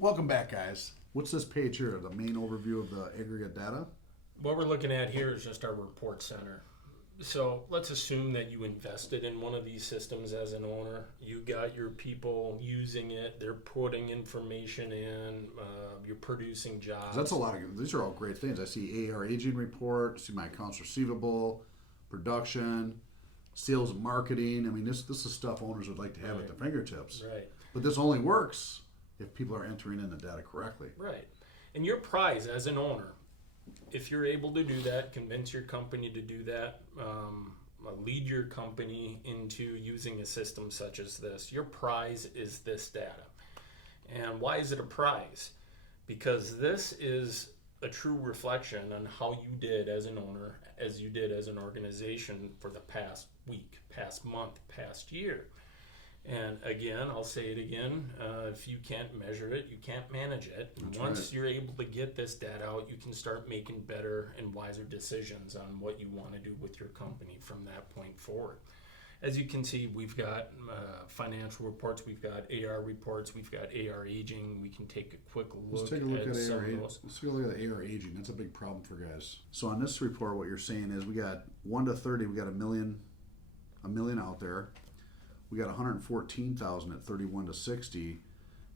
Welcome back, guys. What's this page here? The main overview of the aggregate data? What we're looking at here is just our report center. So let's assume that you invested in one of these systems as an owner. You got your people using it. They're putting information in. You're producing jobs. That's a lot of. These are all great things. I see AAR Aging report. See my accounts receivable, production, sales and marketing. I mean, this is stuff owners would like to have at their fingertips. Right. But this only works if people are entering in the data correctly. Right. And your prize as an owner, if you're able to do that, convince your company to do that, lead your company into using a system such as this, your prize is this data. And why is it a prize? Because this is a true reflection on how you did as an owner, as you did as an organization for the past week, past month, past year. And again, I'll say it again, if you can't measure it, you can't manage it. And once you're able to get this data out, you can start making better and wiser decisions on what you want to do with your company from that point forward. As you can see, we've got financial reports, we've got AR reports, we've got AR Aging. We can take a quick look Let's take a look at some AR of those. Let's take a look at AR Aging. That's a big problem for guys. So on this report, what you're saying is we got 1 to 30, we got a million out there. We got 114,000 at 31 to 60,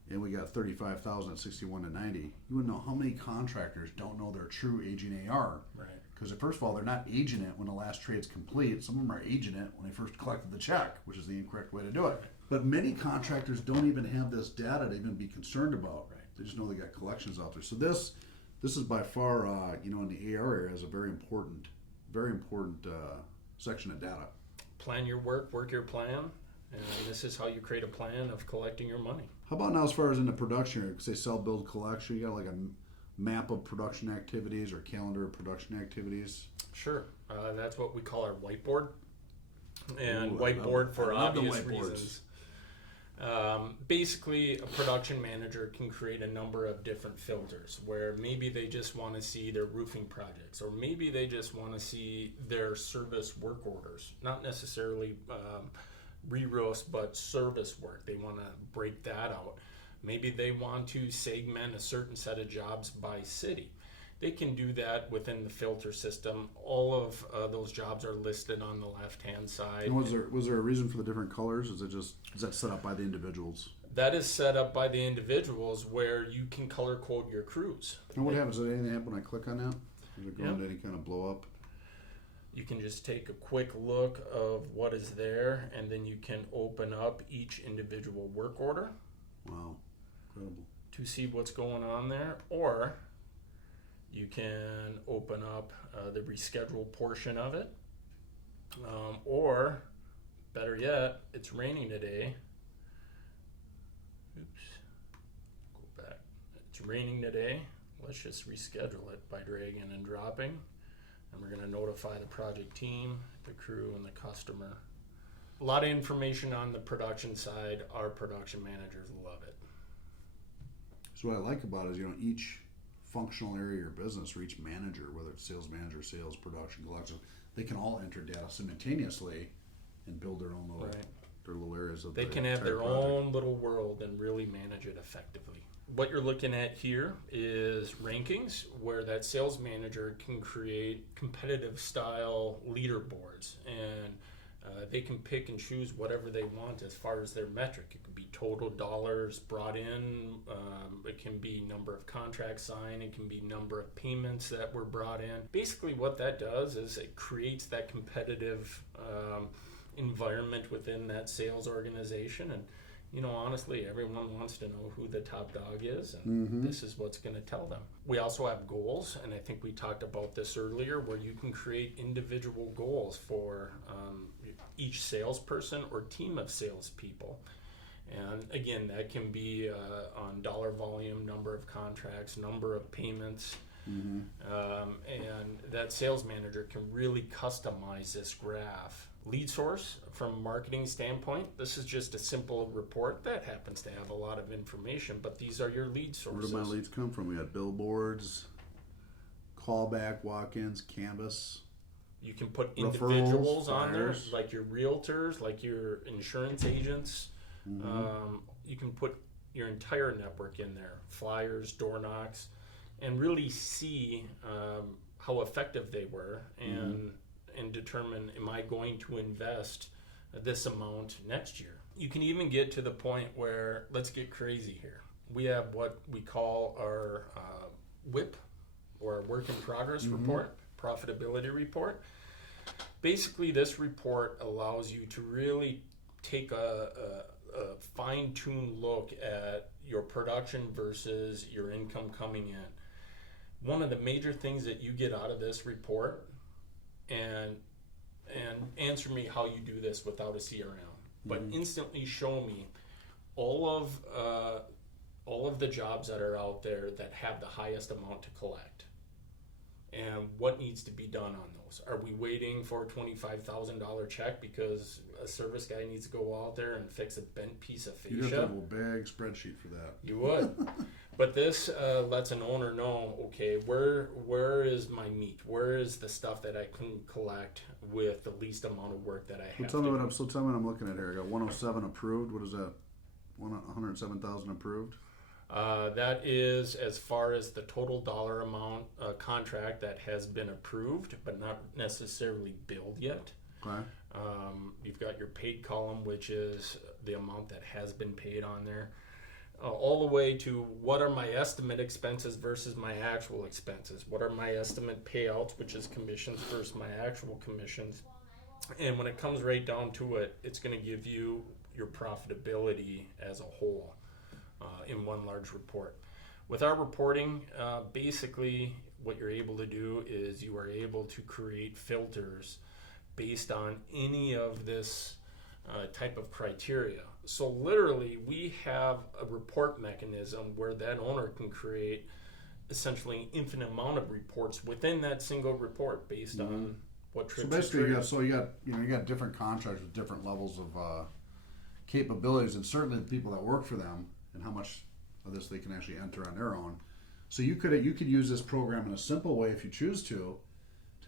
and we got 35,000 at 61 to 90. You wouldn't know how many contractors don't know their true aging AR. Right. Because first of all, they're not aging it when the last trade's complete. Some of them are aging it when they first collected the check, which is the incorrect way to do it. But many contractors don't even have this data to even be concerned about. Right. They just know they got collections out there. So this is by far, in the AR area, is a very important section of data. Plan your work your plan. And this is how you create a plan of collecting your money. How about now as far as in the production area? Say sell, build, collection, you got like a map of production activities or calendar of production activities? Sure. That's what we call our whiteboard. And Ooh, whiteboard for I love the obvious whiteboards. reasons. Basically, a production manager can create a number of different filters where maybe they just want to see their roofing projects, or maybe they just want to see their service work orders, not necessarily re-roast, but service work. They want to break that out. Maybe they want to segment a certain set of jobs by city. They can do that within the filter system. All of those jobs are listed on the left-hand side. And was there a reason for the different colors? Is that set up by the individuals? That is set up by the individuals where you can color code your crews. And what happens? Does anything happen when I click on that? Does it go into any kind of blow up? You can just take a quick look of what is there, and then you can open up each individual work order. Wow, incredible. To see what's going on there, or you can open up the reschedule portion of it, or better yet, it's raining today. Oops, go back. It's raining today. Let's just reschedule it by dragging and dropping. And we're going to notify the project team, the crew, and the customer. A lot of information on the production side. Our production managers love it. So what I like about it is, each functional area of your business, or each manager, whether it's sales manager, sales, production, collection, they can all enter data simultaneously and build their own little areas of. They can have their own little world and really manage it effectively. What you're looking at here is rankings, where that sales manager can create competitive style leaderboards, and they can pick and choose whatever they want as far as their metric. It could be total dollars brought in, it can be number of contracts signed, it can be number of payments that were brought in. Basically what that does is it creates that competitive environment within that sales organization, and honestly, everyone wants to know who the top dog is, and this is what's going to tell them. We also have goals, and I think we talked about this earlier, where you can create individual goals for each salesperson or team of salespeople. And again, that can be on dollar volume, number of contracts, number of payments. And that sales manager can really customize this graph. Lead source, from a marketing standpoint, this is just a simple report that happens to have a lot of information, but these are your lead sources. Where do my leads come from? We got billboards, callback, walk-ins, canvas. You can put individuals on there, like your realtors, like your insurance agents. You can put your entire network in there, flyers, door knocks, and really see how effective they were, and determine, am I going to invest this amount next year? You can even get to the point where, let's get crazy here. We have what we call our WIP, or work in progress report, profitability report. Basically, this report allows you to really take a fine-tuned look at your production versus your income coming in. One of the major things that you get out of this report, and answer me how you do this without a CRM, but instantly show me all of the jobs that are out there that have the highest amount to collect, and what needs to be done on those. Are we waiting for a $25,000 check because a service guy needs to go out there and fix a bent piece of fascia? You'd have to have a big spreadsheet for that. You would. But this lets an owner know, okay, where is my meat? Where is the stuff that I can collect with the least amount of work that I have? Tell me what I'm looking at here. I got 107 approved. What is that? 107,000 approved. That is as far as the total dollar amount contract that has been approved, but not necessarily billed yet. Okay. You've got your paid column, which is the amount that has been paid on there. All the way to what are my estimate expenses versus my actual expenses. What are my estimate payouts, which is commissions, versus my actual commissions. And when it comes right down to it, it's going to give you your profitability as a whole in one large report. With our reporting, basically what you're able to do is you are able to create filters based on any of this type of criteria. So literally, we have a report mechanism where that owner can create essentially an infinite amount of reports within that single report based on what trips. So basically, you got different contractors with different levels of capabilities, and certainly the people that work for them and how much of this they can actually enter on their own. So you could use this program in a simple way if you choose to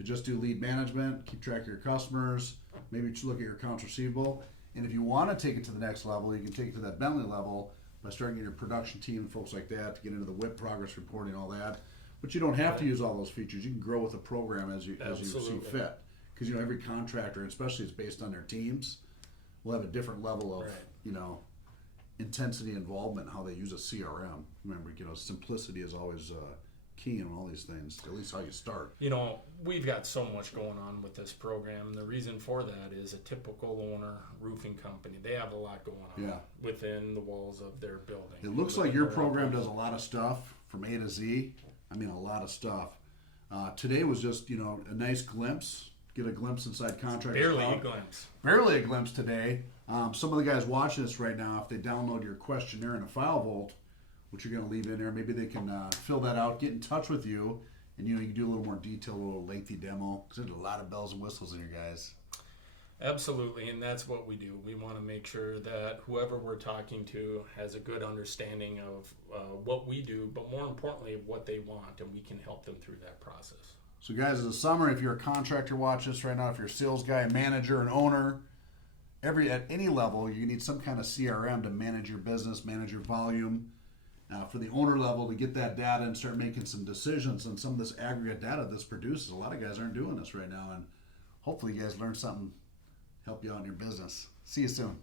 just do lead management, keep track of your customers, maybe look at your accounts receivable. And if you want to take it to the next level, you can take it to that Bentley level by starting your production team and folks like that to get into the WIP progress reporting, all that. But you don't have to use all those features. You can grow with the program as you see fit. Because every contractor, especially it's based on their teams, will have a different level of intensity involvement in how they use a CRM. Remember, simplicity is always key in all these things. At least how you start. We've got so much going on with this program. The reason for that is a typical owner roofing company. They have a lot going on within the walls of their building. It looks like your program does a lot of stuff from A to Z. I mean, a lot of stuff. Today was just a nice glimpse. Get a glimpse inside Contractors. Barely a glimpse today. Some of the guys watching this right now, if they download your questionnaire in a file vault, which you're going to leave in there, maybe they can fill that out, get in touch with you, and you can do a little more detailed, a little lengthy demo, because there's a lot of bells and whistles in here, guys. Absolutely, and that's what we do. We want to make sure that whoever we're talking to has a good understanding of what we do, but more importantly, what they want, and we can help them through that process. So guys, as a summary, if you're a contractor watching this right now, if you're a sales guy, a manager, an owner, at any level, you need some kind of CRM to manage your business, manage your volume. For the owner level, to get that data and start making some decisions on some of this aggregate data that's produces. A lot of guys aren't doing this right now, and hopefully you guys learned something, help you out in your business. See you soon.